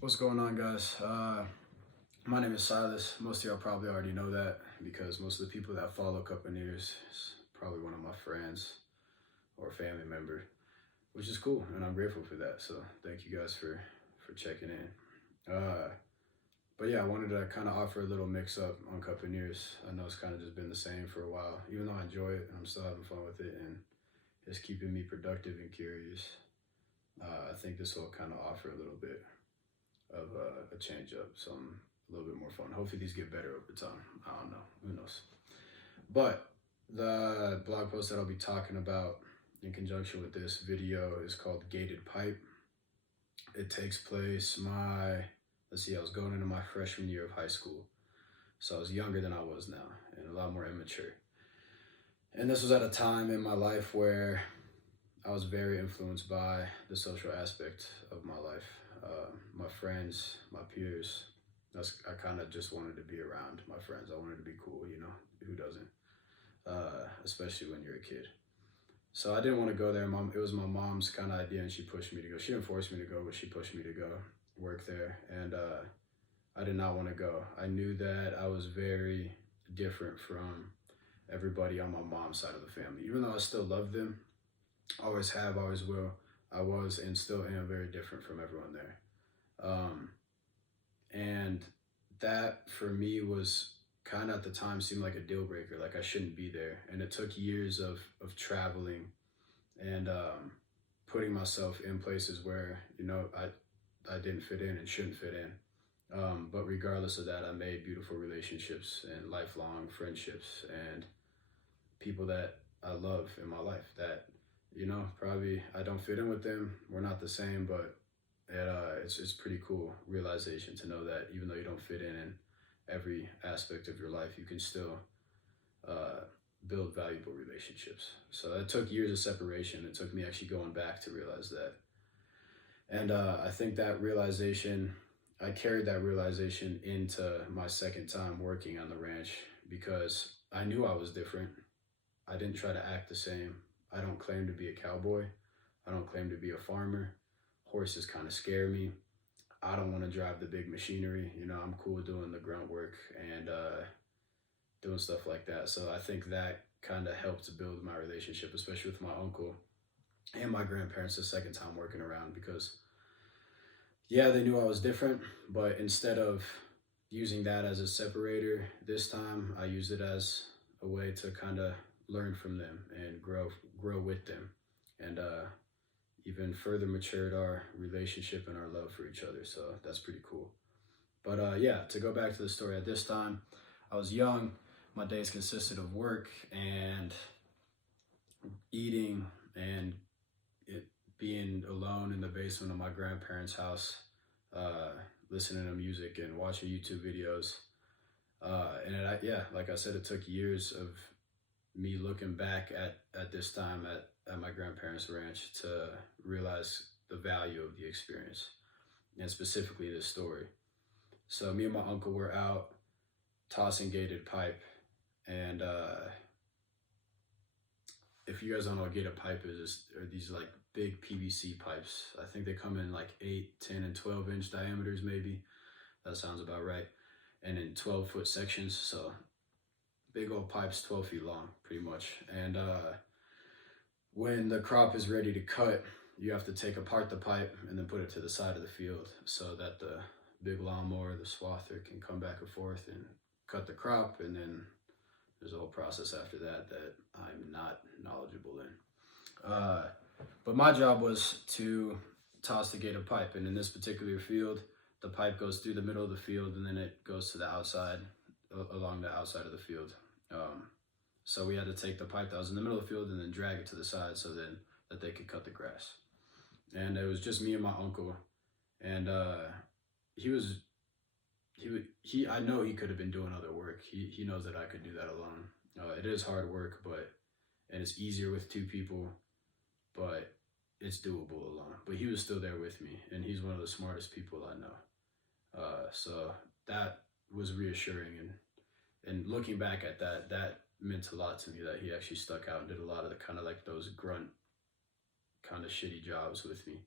What's going on, guys? My name is Silas. Most of y'all probably already know that because most of the people that follow CuppingEars is probably one of my friends or a family member, which is cool, and I'm grateful for that. So thank you guys for checking in. But yeah, I wanted to kind of offer a little mix up on CuppingEars. I know it's kind of just been the same for a while, even though I enjoy it and I'm still having fun with it, and it's keeping me productive and curious. I think this will kind of offer a little bit of a change up, some a little bit more fun. Hopefully these get better over time. I don't know, who knows. But the blog post that I'll be talking about in conjunction with this video is called Gated Pipe. It takes place I was going into my freshman year of high school. So I was younger than I was now and a lot more immature. And this was at a time in my life where I was very influenced by the social aspect of my life. My friends, my peers. I kind of just wanted to be around my friends. I wanted to be cool, who doesn't? Especially when you're a kid. So I didn't want to go there. It was my mom's kind of idea, and she pushed me to go. She didn't force me to go, but she pushed me to go work there. And I did not want to go. I knew that I was very different from everybody on my mom's side of the family. Even though I still love them, always have, always will, I was and still am very different from everyone there. And that for me was kind of at the time seemed like a deal breaker, like I shouldn't be there. And it took years of traveling and putting myself in places where, I didn't fit in and shouldn't fit in. But regardless of that, I made beautiful relationships and lifelong friendships and people that I love in my life that, probably I don't fit in with them. We're not the same, but it's pretty cool realization to know that even though you don't fit in every aspect of your life, you can still build valuable relationships. So that took years of separation. It took me actually going back to realize that. And I think that realization, I carried that realization into my second time working on the ranch because I knew I was different. I didn't try to act the same. I don't claim to be a cowboy. I don't claim to be a farmer. Horses kind of scare me. I don't want to drive the big machinery. I'm cool doing the grunt work and doing stuff like that. So I think that kind of helped build my relationship, especially with my uncle and my grandparents the second time working around because, yeah, they knew I was different, but instead of using that as a separator, this time I used it as a way to kind of learn from them and grow with them. And even further matured our relationship and our love for each other. So that's pretty cool. But yeah, to go back to the story, at this time, I was young. My days consisted of work and eating and it being alone in the basement of my grandparents' house, listening to music and watching YouTube videos. Yeah, like I said, it took years of me looking back at this time at my grandparents' ranch to realize the value of the experience and specifically this story. So me and my uncle were out tossing gated pipe, and if you guys don't know what gated pipe is, are these like big PVC pipes. I think they come in like 8, 10, and 12-inch diameters maybe. That sounds about right. And in 12-foot sections, so big old pipes, 12 feet long, pretty much. And when the crop is ready to cut, you have to take apart the pipe and then put it to the side of the field so that the big lawnmower, the swather, can come back and forth and cut the crop. And then there's a whole process after that I'm not knowledgeable in. But my job was to toss the gated pipe. And in this particular field, the pipe goes through the middle of the field and then it goes to the outside, along the outside of the field. So we had to take the pipe that was in the middle of the field and then drag it to the side so then that they could cut the grass. And it was just me and my uncle. And I know he could have been doing other work. He knows that I could do that alone. It is hard work, and it's easier with two people, but it's doable alone. But he was still there with me, and he's one of the smartest people I know. So that was reassuring, and looking back at that meant a lot to me that he actually stuck out and did a lot of the kind of like those grunt kind of shitty jobs with me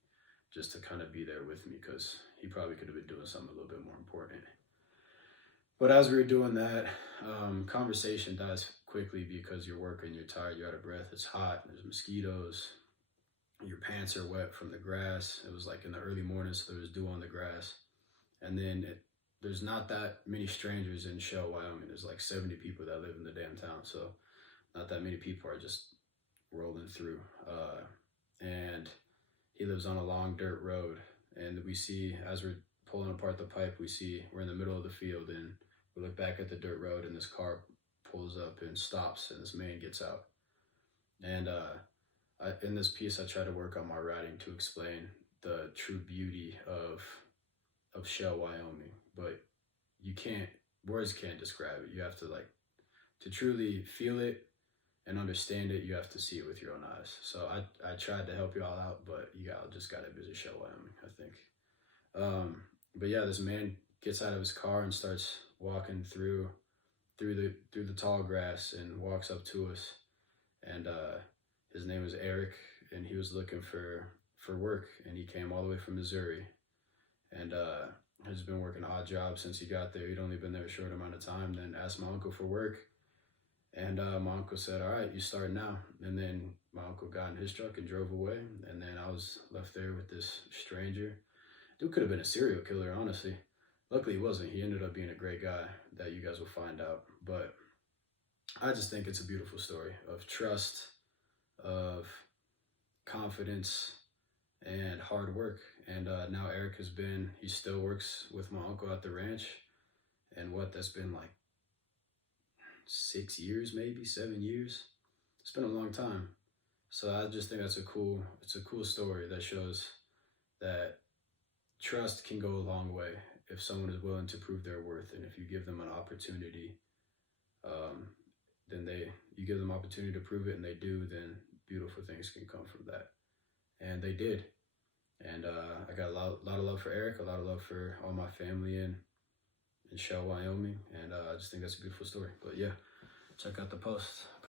just to kind of be there with me because he probably could have been doing something a little bit more important. But as we were doing that, conversation dies quickly because you're working, you're tired, you're out of breath, it's hot, there's mosquitoes, your pants are wet from the grass. It was like in the early morning, so there was dew on the grass. And then there's not that many strangers in Shell, Wyoming. There's like 70 people that live in the damn town, so not that many people are just rolling through. And he lives on a long dirt road, and we see as we're pulling apart the pipe, we see we're in the middle of the field, and we look back at the dirt road, and this car pulls up and stops, and this man gets out. And in this piece, I try to work on my writing to explain the true beauty of Shell, Wyoming, but you can't words can't describe it. You have to to truly feel it and understand it. You have to see it with your own eyes. So I tried to help you all out, but you all just got to visit Shell, Wyoming, I think. But yeah, this man gets out of his car and starts walking through the tall grass and walks up to us, and his name was Eric, and he was looking for work, and he came all the way from Missouri, and has been working odd jobs since he got there. He'd only been there a short amount of time. Then asked my uncle for work, and my uncle said, "All right, you start now." And then my uncle got in his truck and drove away, and then I was left there with this stranger. Dude could have been a serial killer, honestly. Luckily, he wasn't. He ended up being a great guy that you guys will find out. But I just think it's a beautiful story of trust, of confidence, and hard work. And now Eric he still works with my uncle at the ranch. And that's been like 6 years, maybe 7 years. It's been a long time. So I just think it's a cool story that shows that trust can go a long way if someone is willing to prove their worth, and if you give them an opportunity, then you give them opportunity to prove it, and they do, then beautiful things can come from that. And they did. And I got a lot of love for Eric, a lot of love for all my family in Shell, Wyoming, and I just think that's a beautiful story. But yeah, check out the post.